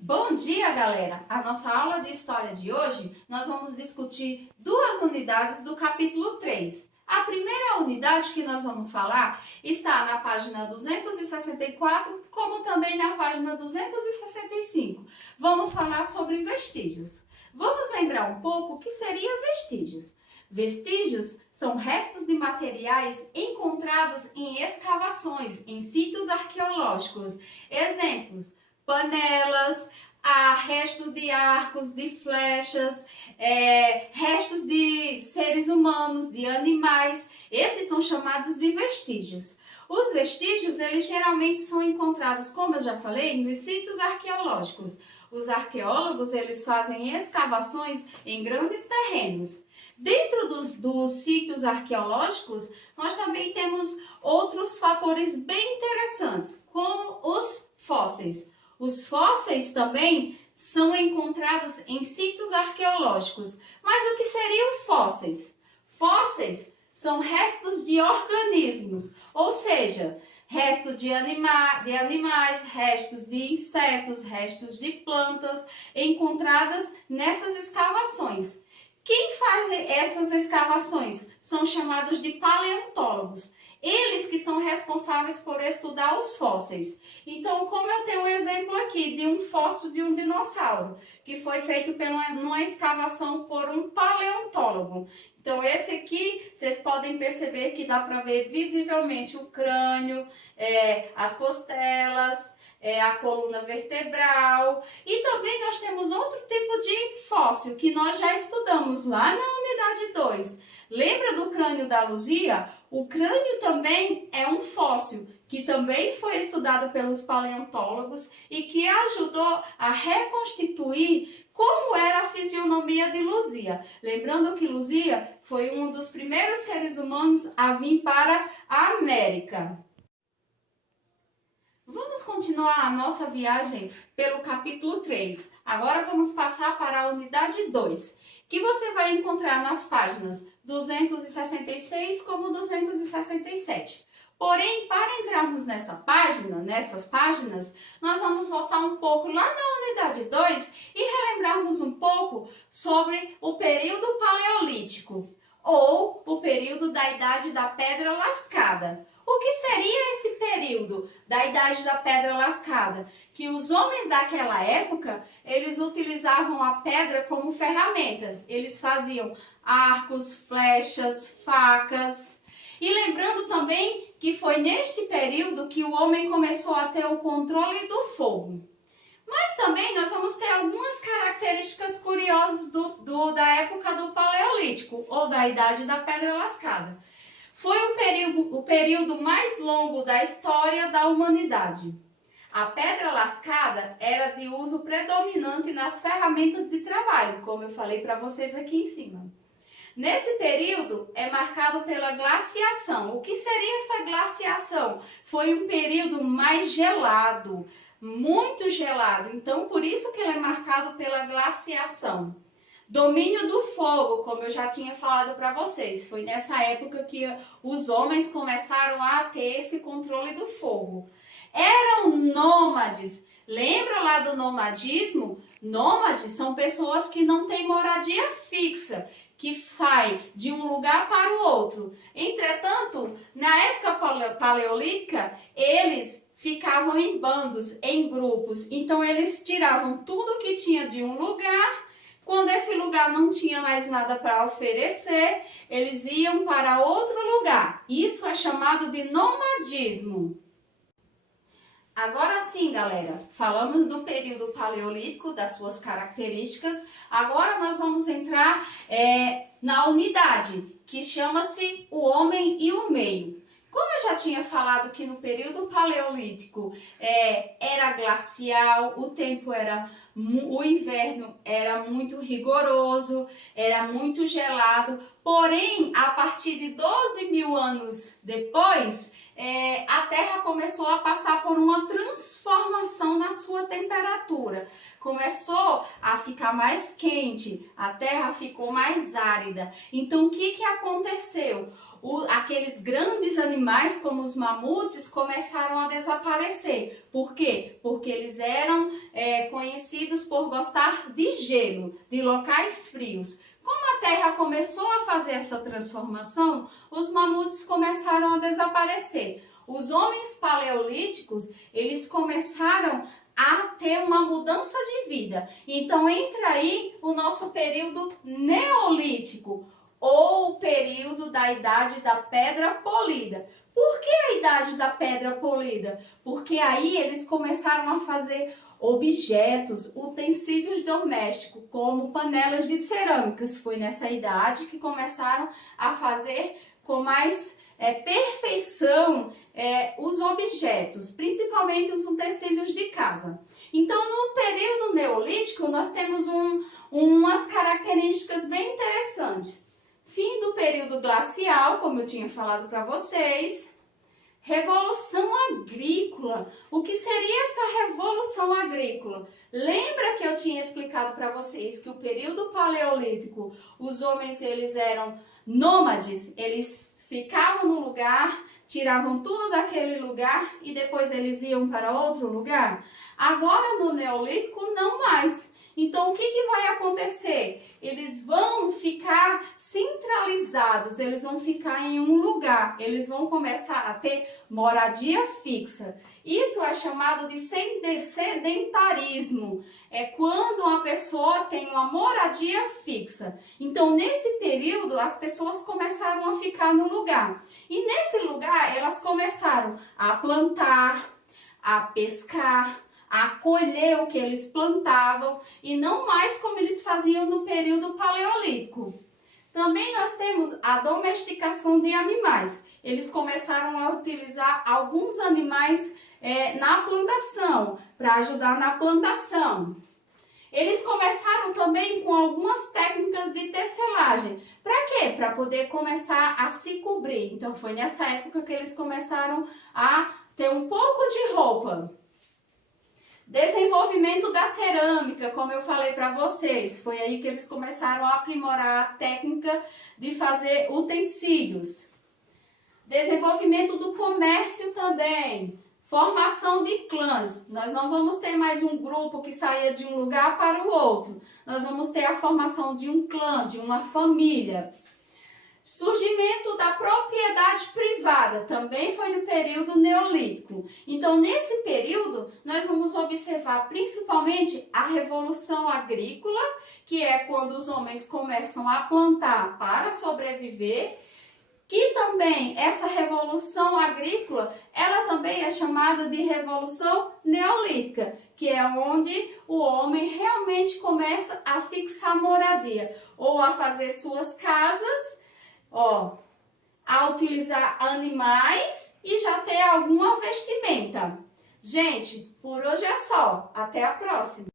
Bom dia, galera! A nossa aula de história de hoje, nós vamos discutir duas unidades do capítulo 3. A primeira unidade que nós vamos falar está na página 264, como também na página 265. Vamos falar sobre vestígios. Vamos lembrar um pouco o que seria vestígios. Vestígios são restos de materiais encontrados em escavações, em sítios arqueológicos. Exemplos: panelas, restos de arcos, de flechas, restos de seres humanos, de animais. Esses são chamados de vestígios. Os vestígios, eles geralmente são encontrados, como eu já falei, nos sítios arqueológicos. Os arqueólogos, eles fazem escavações em grandes terrenos. Dentro dos sítios arqueológicos, nós também temos outros fatores bem interessantes, como os fósseis. Os fósseis também são encontrados em sítios arqueológicos. Mas o que seriam fósseis? Fósseis são restos de organismos, ou seja, restos de animais, restos de insetos, restos de plantas encontradas nessas escavações. Quem faz essas escavações são chamados de paleontólogos. Eles que são responsáveis por estudar os fósseis. Então, como eu tenho um exemplo aqui de um fóssil de um dinossauro, que foi feito numa escavação por um paleontólogo. Então, esse aqui, vocês podem perceber que dá para ver visivelmente o crânio, as costelas, a coluna vertebral. E também nós temos outro tipo de fóssil que nós já estudamos lá na unidade 2. Lembra do crânio da Luzia? O crânio também é um fóssil que também foi estudado pelos paleontólogos e que ajudou a reconstituir como era a fisionomia de Luzia. Lembrando que Luzia foi um dos primeiros seres humanos a vir para a América. Vamos continuar a nossa viagem pelo capítulo 3. Agora vamos passar para a unidade 2, que você vai encontrar nas páginas 266 como 267. Porém, para entrarmos nessas páginas, nós vamos voltar um pouco lá na unidade 2 e relembrarmos um pouco sobre o período paleolítico, ou o período da Idade da Pedra Lascada. O que seria esse período da Idade da Pedra Lascada? Que os homens daquela época, eles utilizavam a pedra como ferramenta. Eles faziam arcos, flechas, facas. E lembrando também que foi neste período que o homem começou a ter o controle do fogo. Mas também nós vamos ter algumas características curiosas da época do Paleolítico, ou da Idade da Pedra Lascada. Foi o período mais longo da história da humanidade. A pedra lascada era de uso predominante nas ferramentas de trabalho, como eu falei para vocês aqui em cima. Nesse período é marcado pela glaciação. O que seria essa glaciação? Foi um período mais gelado, muito gelado. Então, por isso que ele é marcado pela glaciação. Domínio do fogo, como eu já tinha falado para vocês, foi nessa época que os homens começaram a ter esse controle do fogo. Eram nômades. Lembra lá do nomadismo? Nômades são pessoas que não têm moradia fixa, que saem de um lugar para o outro. Entretanto, na época paleolítica, eles ficavam em bandos, em grupos. Então, eles tiravam tudo que tinha de um lugar. Quando esse lugar não tinha mais nada para oferecer, eles iam para outro lugar. Isso é chamado de nomadismo. Agora sim, galera, falamos do período paleolítico, das suas características. Agora nós vamos entrar na unidade, que chama-se o homem e o meio. Como eu já tinha falado que no período paleolítico era glacial, o inverno era muito rigoroso, era muito gelado, porém, a partir de 12 mil anos depois, a Terra começou a passar por uma transformação na sua temperatura. Começou a ficar mais quente, a Terra ficou mais árida. Então, o que aconteceu? Aqueles grandes animais, como os mamutes, começaram a desaparecer. Por quê? Porque eles eram conhecidos por gostar de gelo, de locais frios. Como a Terra começou a fazer essa transformação, os mamutes começaram a desaparecer. Os homens paleolíticos, eles começaram a ter uma mudança de vida. Então entra aí o nosso período neolítico, ou o período da Idade da Pedra Polida. Por que a Idade da Pedra Polida? Porque aí eles começaram a fazer objetos, utensílios domésticos, como panelas de cerâmicas. Foi nessa idade que começaram a fazer com mais perfeição os objetos, principalmente os utensílios de casa. Então, no período neolítico, nós temos umas características bem interessantes. Fim do período glacial, como eu tinha falado para vocês. Revolução agrícola. O que seria essa revolução agrícola? Lembra que eu tinha explicado para vocês que o período paleolítico, os homens eles eram nômades, eles ficavam no lugar, tiravam tudo daquele lugar e depois eles iam para outro lugar? Agora no neolítico não mais. Então, o que vai acontecer? Eles vão ficar centralizados, eles vão ficar em um lugar, eles vão começar a ter moradia fixa. Isso é chamado de sedentarismo. É quando uma pessoa tem uma moradia fixa. Então, nesse período, as pessoas começaram a ficar no lugar. E nesse lugar, elas começaram a plantar, a pescar, a colher o que eles plantavam e não mais como eles faziam no período paleolítico. Também nós temos a domesticação de animais. Eles começaram a utilizar alguns animais na plantação, para ajudar na plantação. Eles começaram também com algumas técnicas de tecelagem. Para quê? Para poder começar a se cobrir. Então foi nessa época que eles começaram a ter um pouco de roupa. Desenvolvimento da cerâmica, como eu falei para vocês, foi aí que eles começaram a aprimorar a técnica de fazer utensílios. Desenvolvimento do comércio também. Formação de clãs. Nós não vamos ter mais um grupo que saia de um lugar para o outro. Nós vamos ter a formação de um clã, de uma família. Surgimento da propriedade privada, também foi no período neolítico. Então, nesse período, nós vamos observar principalmente a revolução agrícola, que é quando os homens começam a plantar para sobreviver, que também essa revolução agrícola, ela também é chamada de revolução neolítica, que é onde o homem realmente começa a fixar moradia, ou a fazer suas casas, a utilizar animais e já ter alguma vestimenta. Gente, por hoje é só. Até a próxima.